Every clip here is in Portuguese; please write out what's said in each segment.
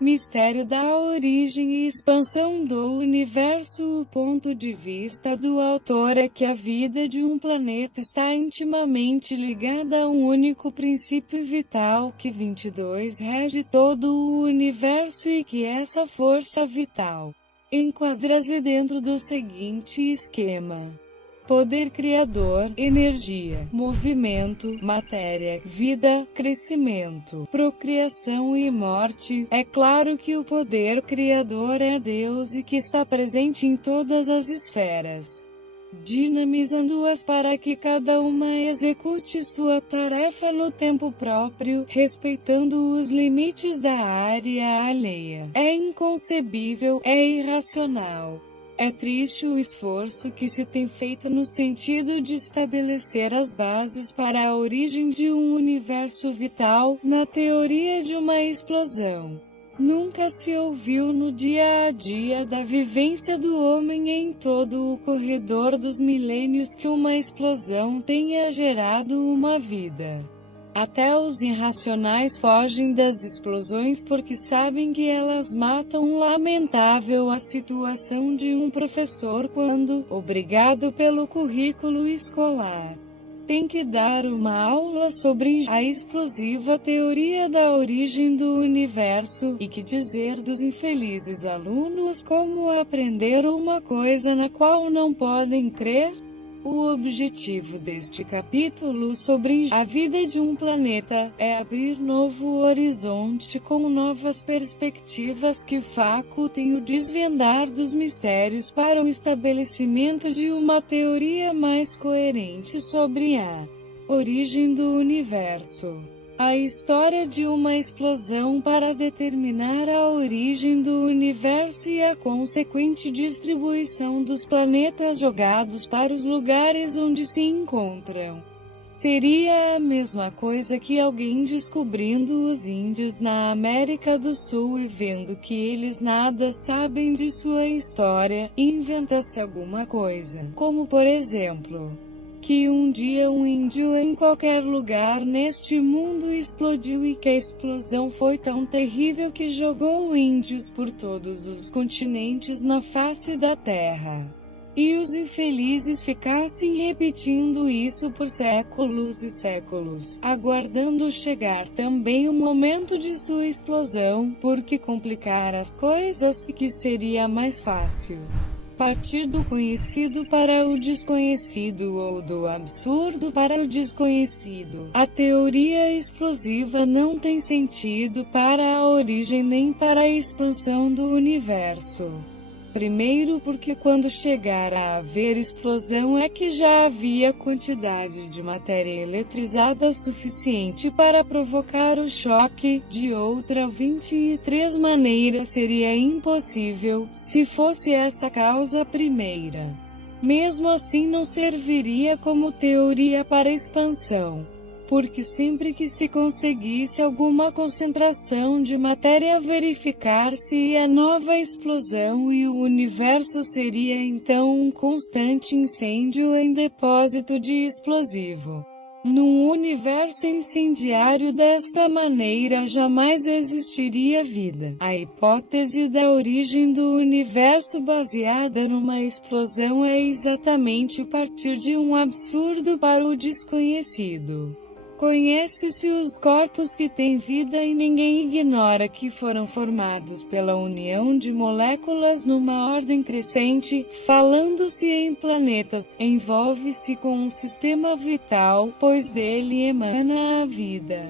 Mistério da origem e expansão do universo. O ponto de vista do autor é que a vida de um planeta está intimamente ligada a um único princípio vital que 22 rege todo o universo e que essa força vital enquadra-se dentro do seguinte esquema: poder criador, energia, movimento, matéria, vida, crescimento, procriação e morte. É claro que o poder criador é Deus e que está presente em todas as esferas, dinamizando-as para que cada uma execute sua tarefa no tempo próprio, respeitando os limites da área alheia. É inconcebível, é irracional. É triste o esforço que se tem feito no sentido de estabelecer as bases para a origem de um universo vital, na teoria de uma explosão. Nunca se ouviu no dia a dia da vivência do homem em todo o corredor dos milênios que uma explosão tenha gerado uma vida. Até os irracionais fogem das explosões porque sabem que elas matam. Lamentável a situação de um professor quando, obrigado pelo currículo escolar, tem que dar uma aula sobre a explosiva teoria da origem do universo, e que dizer dos infelizes alunos como aprender uma coisa na qual não podem crer? O objetivo deste capítulo sobre a vida de um planeta é abrir novo horizonte com novas perspectivas que facultem o desvendar dos mistérios para o estabelecimento de uma teoria mais coerente sobre a origem do universo. A história de uma explosão para determinar a origem do universo e a consequente distribuição dos planetas jogados para os lugares onde se encontram. Seria a mesma coisa que alguém descobrindo os índios na América do Sul e vendo que eles nada sabem de sua história, inventa-se alguma coisa, como por exemplo, que um dia um índio em qualquer lugar neste mundo explodiu e que a explosão foi tão terrível que jogou índios por todos os continentes na face da Terra. E os infelizes ficassem repetindo isso por séculos e séculos, aguardando chegar também o momento de sua explosão, porque complicar as coisas, que seria mais fácil partir do conhecido para o desconhecido ou do absurdo para o desconhecido. A teoria explosiva não tem sentido para a origem nem para a expansão do universo. Primeiro porque quando chegar a haver explosão é que já havia quantidade de matéria eletrizada suficiente para provocar o choque. De outra 23 maneiras seria impossível, se fosse essa causa primeira. Mesmo assim não serviria como teoria para expansão, porque sempre que se conseguisse alguma concentração de matéria verificar-se-ia nova explosão e o universo seria então um constante incêndio em depósito de explosivo. Num universo incendiário desta maneira jamais existiria vida. A hipótese da origem do universo baseada numa explosão é exatamente partir de um absurdo para o desconhecido. Conhece-se os corpos que têm vida e ninguém ignora que foram formados pela união de moléculas numa ordem crescente. Falando-se em planetas, envolve-se com um sistema vital, pois dele emana a vida.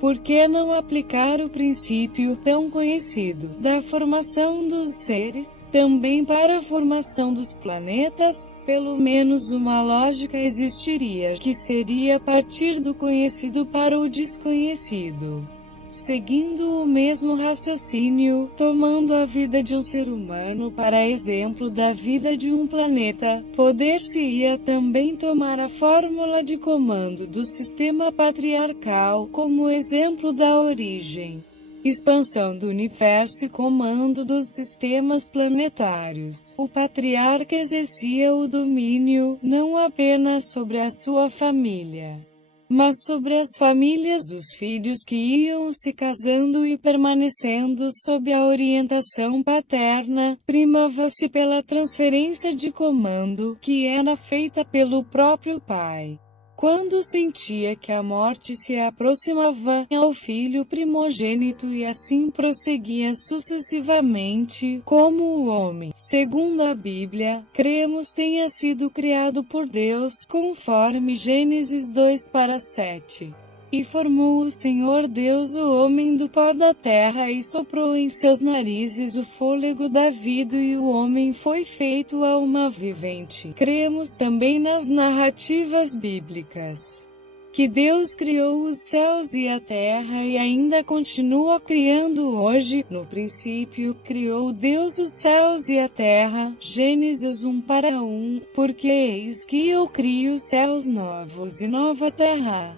Por que não aplicar o princípio, tão conhecido, da formação dos seres, também para a formação dos planetas? Pelo menos uma lógica existiria, que seria partir do conhecido para o desconhecido. Seguindo o mesmo raciocínio, tomando a vida de um ser humano para exemplo da vida de um planeta, poder-se-ia também tomar a fórmula de comando do sistema patriarcal como exemplo da origem, expansão do universo e comando dos sistemas planetários. O patriarca exercia o domínio, não apenas sobre a sua família, mas sobre as famílias dos filhos que iam se casando e permanecendo sob a orientação paterna, primava-se pela transferência de comando, que era feita pelo próprio pai. Quando sentia que a morte se aproximava ao filho primogênito e assim prosseguia sucessivamente, como o homem, segundo a Bíblia, cremos tenha sido criado por Deus, conforme Gênesis 2:7. E formou o Senhor Deus o homem do pó da terra e soprou em seus narizes o fôlego da vida e o homem foi feito alma vivente. Cremos também nas narrativas bíblicas que Deus criou os céus e a terra e ainda continua criando hoje. No princípio, criou Deus os céus e a terra. Gênesis 1:1. Porque eis que eu crio céus novos e nova terra.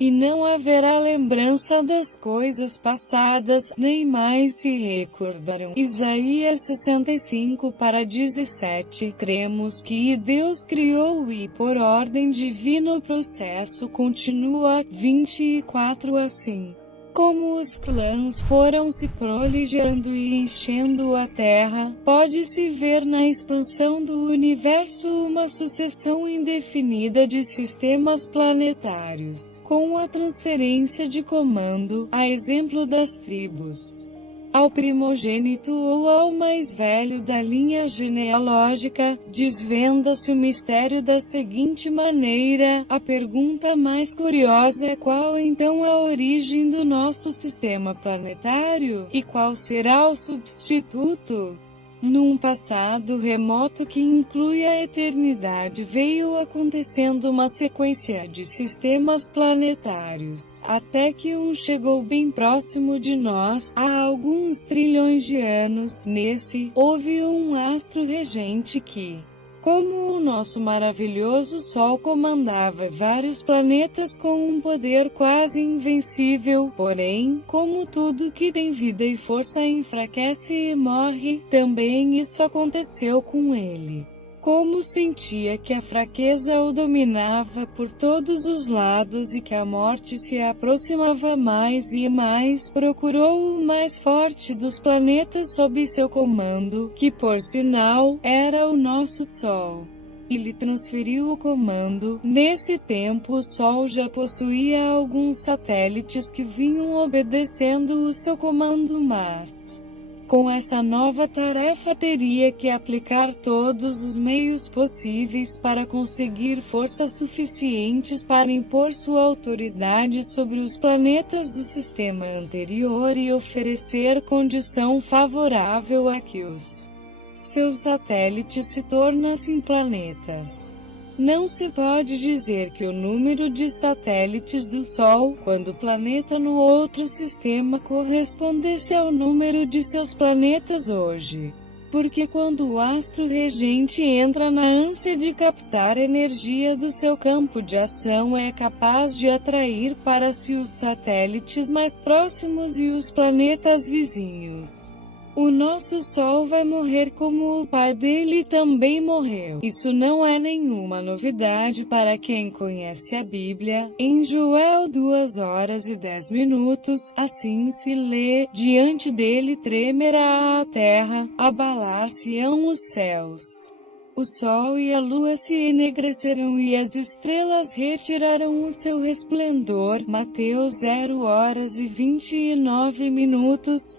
E não haverá lembrança das coisas passadas, nem mais se recordarão. Isaías 65:17. Cremos que Deus criou e por ordem divina o processo continua. 24 assim. Como os clãs foram se proliferando e enchendo a Terra, pode-se ver na expansão do universo uma sucessão indefinida de sistemas planetários, com a transferência de comando, a exemplo das tribos, ao primogênito ou ao mais velho da linha genealógica. Desvenda-se o mistério da seguinte maneira: a pergunta mais curiosa é qual então a origem do nosso sistema planetário, e qual será o substituto? Num passado remoto que inclui a eternidade veio acontecendo uma sequência de sistemas planetários, até que um chegou bem próximo de nós, há alguns trilhões de anos. Nesse, houve um astro regente que, como o nosso maravilhoso Sol, comandava vários planetas com um poder quase invencível. Porém, como tudo que tem vida e força enfraquece e morre, também isso aconteceu com ele. Como sentia que a fraqueza o dominava por todos os lados e que a morte se aproximava mais e mais, procurou o mais forte dos planetas sob seu comando, que por sinal, era o nosso Sol, e lhe transferiu o comando. Nesse tempo o Sol já possuía alguns satélites que vinham obedecendo o seu comando, mas com essa nova tarefa teria que aplicar todos os meios possíveis para conseguir forças suficientes para impor sua autoridade sobre os planetas do sistema anterior e oferecer condição favorável a que os seus satélites se tornassem planetas. Não se pode dizer que o número de satélites do Sol, quando o planeta no outro sistema, correspondesse ao número de seus planetas hoje. Porque quando o astro regente entra na ânsia de captar energia do seu campo de ação, é capaz de atrair para si os satélites mais próximos e os planetas vizinhos. O nosso Sol vai morrer como o pai dele também morreu. Isso não é nenhuma novidade para quem conhece a Bíblia. Em Joel 2:10, assim se lê: diante dele tremerá a terra, abalar-se-ão os céus. O sol e a lua se enegrecerão e as estrelas retirarão o seu resplendor. Mateus 0:29.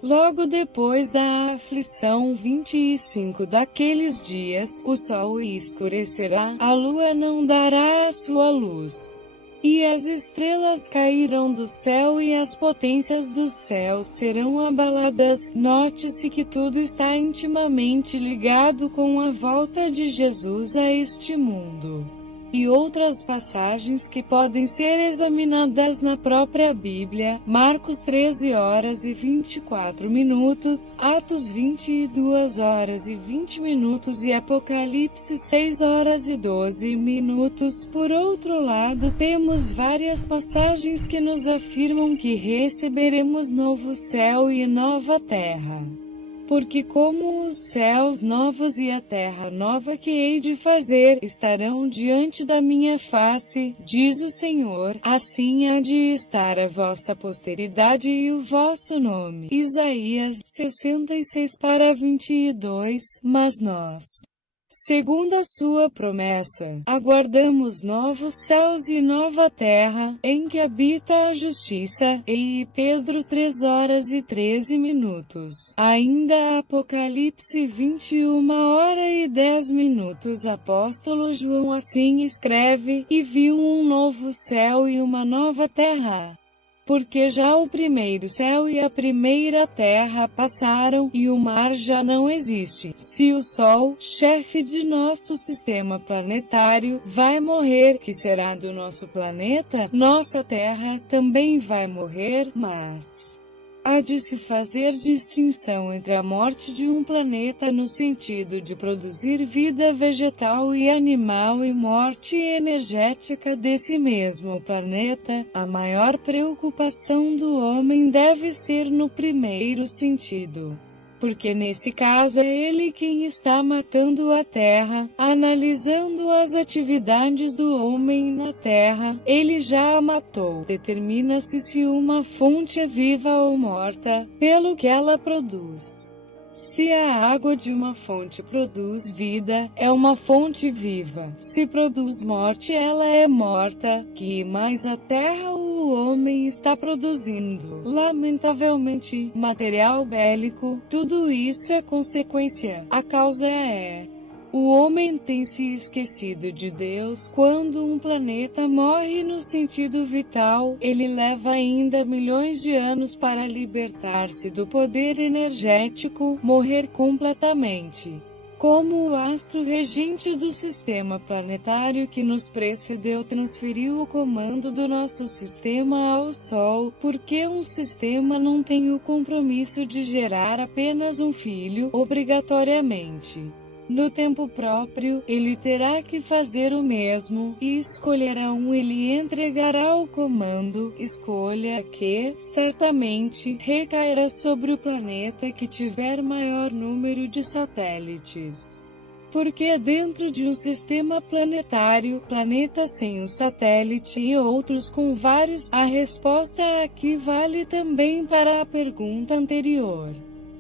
Logo depois da aflição 25 daqueles dias, o sol escurecerá, a lua não dará a sua luz, e as estrelas cairão do céu e as potências do céu serão abaladas. Note-se que tudo está intimamente ligado com a volta de Jesus a este mundo. E outras passagens que podem ser examinadas na própria Bíblia: Marcos 13:24, Atos 22:20 e Apocalipse 6:12. Por outro lado, temos várias passagens que nos afirmam que receberemos novo céu e nova terra. Porque como os céus novos e a terra nova que hei de fazer estarão diante da minha face, diz o Senhor, assim há de estar a vossa posteridade e o vosso nome. Isaías 66:22. Mas nós, segundo a sua promessa, aguardamos novos céus e nova terra, em que habita a justiça, e Pedro 3:13. Ainda Apocalipse 21:10. Apóstolo João assim escreve, e viu um novo céu e uma nova terra. Porque já o primeiro céu e a primeira terra passaram, e o mar já não existe. Se o Sol, chefe de nosso sistema planetário, vai morrer, que será do nosso planeta, nossa Terra também vai morrer, mas há de se fazer distinção entre a morte de um planeta no sentido de produzir vida vegetal e animal e morte energética desse mesmo planeta. A maior preocupação do homem deve ser no primeiro sentido, porque nesse caso é ele quem está matando a Terra. Analisando as atividades do homem na Terra, ele já a matou. Determina-se se uma fonte é viva ou morta, pelo que ela produz. Se a água de uma fonte produz vida, é uma fonte viva. Se produz morte, ela é morta. Que mais a terra ou o homem está produzindo? Lamentavelmente, material bélico. Tudo isso é consequência. A causa é: o homem tem se esquecido de Deus. Quando um planeta morre no sentido vital, ele leva ainda milhões de anos para libertar-se do poder energético, morrer completamente. Como o astro regente do sistema planetário que nos precedeu transferiu o comando do nosso sistema ao Sol, porque um sistema não tem o compromisso de gerar apenas um filho, obrigatoriamente. No tempo próprio, ele terá que fazer o mesmo, e escolherá um, ele entregará o comando, escolha que, certamente, recairá sobre o planeta que tiver maior número de satélites. Porque dentro de um sistema planetário, planeta sem um satélite e outros com vários, a resposta aqui vale também para a pergunta anterior.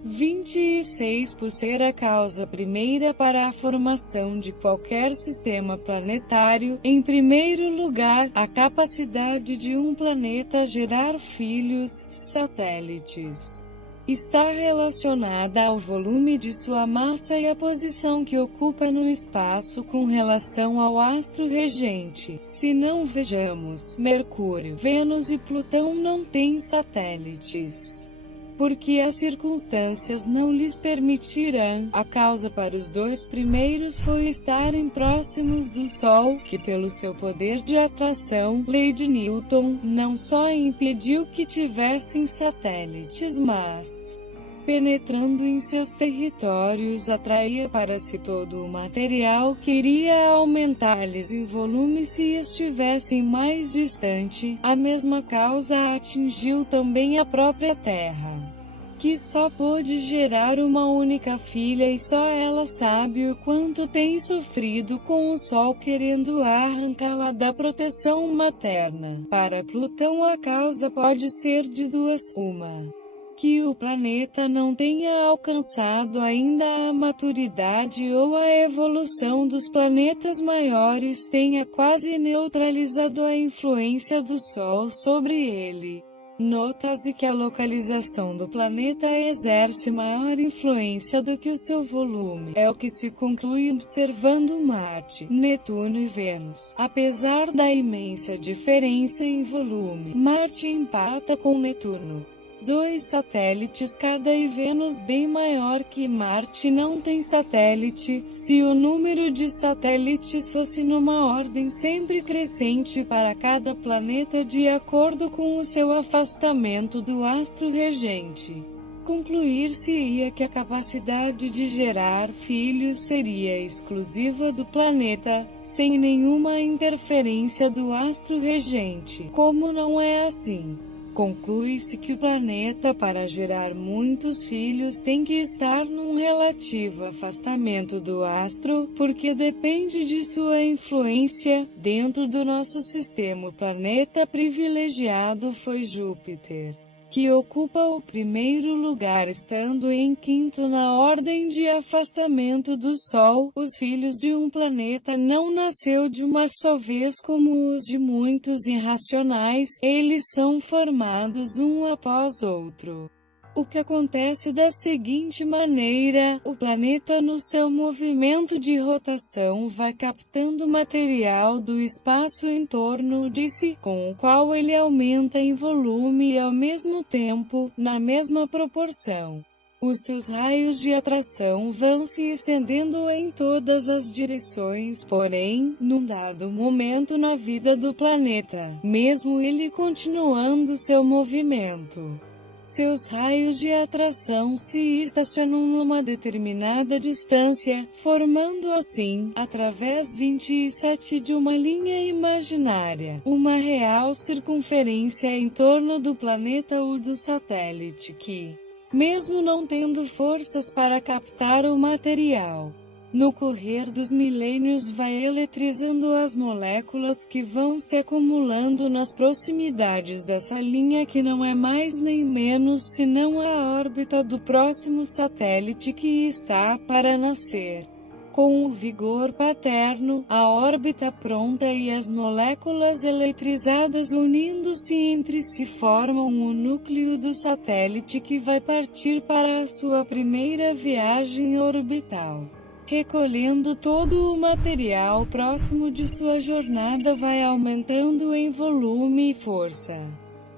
26 por ser a causa primeira para a formação de qualquer sistema planetário. Em primeiro lugar, a capacidade de um planeta gerar filhos, satélites, está relacionada ao volume de sua massa e à posição que ocupa no espaço com relação ao astro regente. Se não vejamos, Mercúrio, Vênus e Plutão não têm satélites, porque as circunstâncias não lhes permitirão. A causa para os dois primeiros foi estarem próximos do Sol, que pelo seu poder de atração, lei de Newton, não só impediu que tivessem satélites, mas, penetrando em seus territórios, atraía para si todo o material que iria aumentar-lhes em volume se estivessem mais distante. A mesma causa atingiu também a própria Terra, que só pôde gerar uma única filha, e só ela sabe o quanto tem sofrido com o Sol querendo arrancá-la da proteção materna. Para Plutão a causa pode ser de duas: uma, que o planeta não tenha alcançado ainda a maturidade, ou a evolução dos planetas maiores tenha quase neutralizado a influência do Sol sobre ele. Nota-se que a localização do planeta exerce maior influência do que o seu volume. É o que se conclui observando Marte, Netuno e Vênus. Apesar da imensa diferença em volume, Marte empata com Netuno, 2 satélites cada, e Vênus, bem maior que Marte, não tem satélite. Se o número de satélites fosse numa ordem sempre crescente para cada planeta de acordo com o seu afastamento do astro regente, concluir-se-ia que a capacidade de gerar filhos seria exclusiva do planeta, sem nenhuma interferência do astro regente. Como não é assim, Conclui-se que o planeta, para gerar muitos filhos, tem que estar num relativo afastamento do astro, porque depende de sua influência. Dentro do nosso sistema, o planeta privilegiado foi Júpiter, que ocupa o primeiro lugar, estando em quinto na ordem de afastamento do Sol. Os filhos de um planeta não nasceu de uma só vez como os de muitos irracionais, eles são formados um após outro. O que acontece da seguinte maneira: o planeta no seu movimento de rotação vai captando material do espaço em torno de si, com o qual ele aumenta em volume e ao mesmo tempo, na mesma proporção, os seus raios de atração vão se estendendo em todas as direções. Porém, num dado momento na vida do planeta, mesmo ele continuando seu movimento, seus raios de atração se estacionam numa determinada distância, formando assim, através 27 de uma linha imaginária, uma real circunferência em torno do planeta ou do satélite que, mesmo não tendo forças para captar o material, no correr dos milênios vai eletrizando as moléculas que vão se acumulando nas proximidades dessa linha, que não é mais nem menos senão a órbita do próximo satélite que está para nascer. Com o vigor paterno, a órbita pronta e as moléculas eletrizadas unindo-se entre si formam o núcleo do satélite, que vai partir para a sua primeira viagem orbital. Recolhendo todo o material próximo de sua jornada, vai aumentando em volume e força,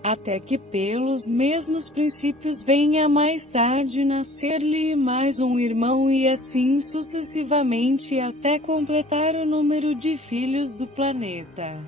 até que pelos mesmos princípios venha mais tarde nascer-lhe mais um irmão, e assim sucessivamente até completar o número de filhos do planeta,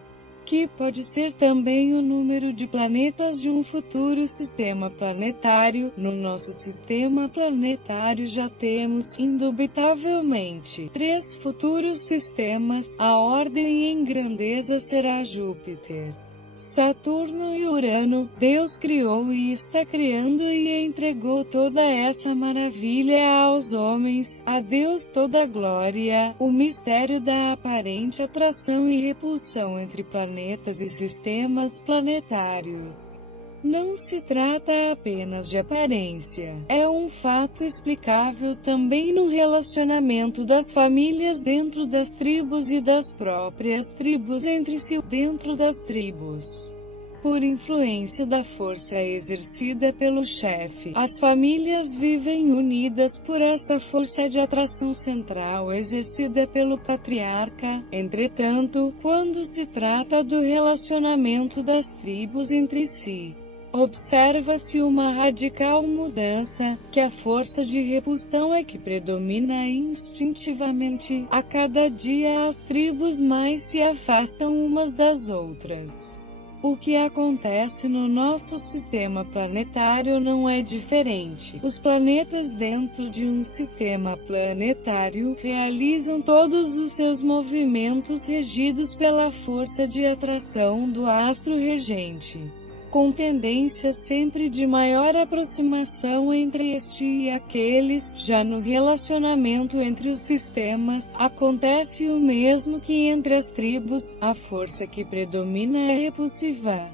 que pode ser também o número de planetas de um futuro sistema planetário. No nosso sistema planetário já temos, indubitavelmente, 3 futuros sistemas. A ordem em grandeza será Júpiter, Saturno e Urano. Deus criou e está criando e entregou toda essa maravilha aos homens. A Deus toda a glória. O mistério da aparente atração e repulsão entre planetas e sistemas planetários não se trata apenas de aparência, é um fato explicável também no relacionamento das famílias dentro das tribos e das próprias tribos entre si dentro das tribos. Por influência da força exercida pelo chefe, as famílias vivem unidas por essa força de atração central exercida pelo patriarca. Entretanto, quando se trata do relacionamento das tribos entre si, observa-se uma radical mudança, que a força de repulsão é que predomina instintivamente. A cada dia as tribos mais se afastam umas das outras. O que acontece no nosso sistema planetário não é diferente. Os planetas dentro de um sistema planetário realizam todos os seus movimentos regidos pela força de atração do astro regente, com tendência sempre de maior aproximação entre este e aqueles. Já no relacionamento entre os sistemas, acontece o mesmo que entre as tribos, a força que predomina é repulsiva.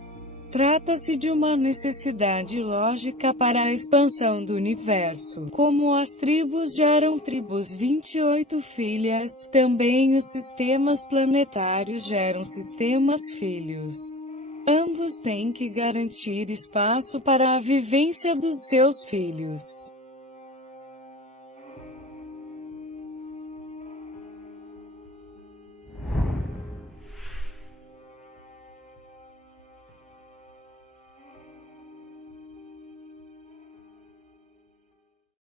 Trata-se de uma necessidade lógica para a expansão do universo. Como as tribos geram tribos 28 filhas, também os sistemas planetários geram sistemas filhos. Ambos têm que garantir espaço para a vivência dos seus filhos.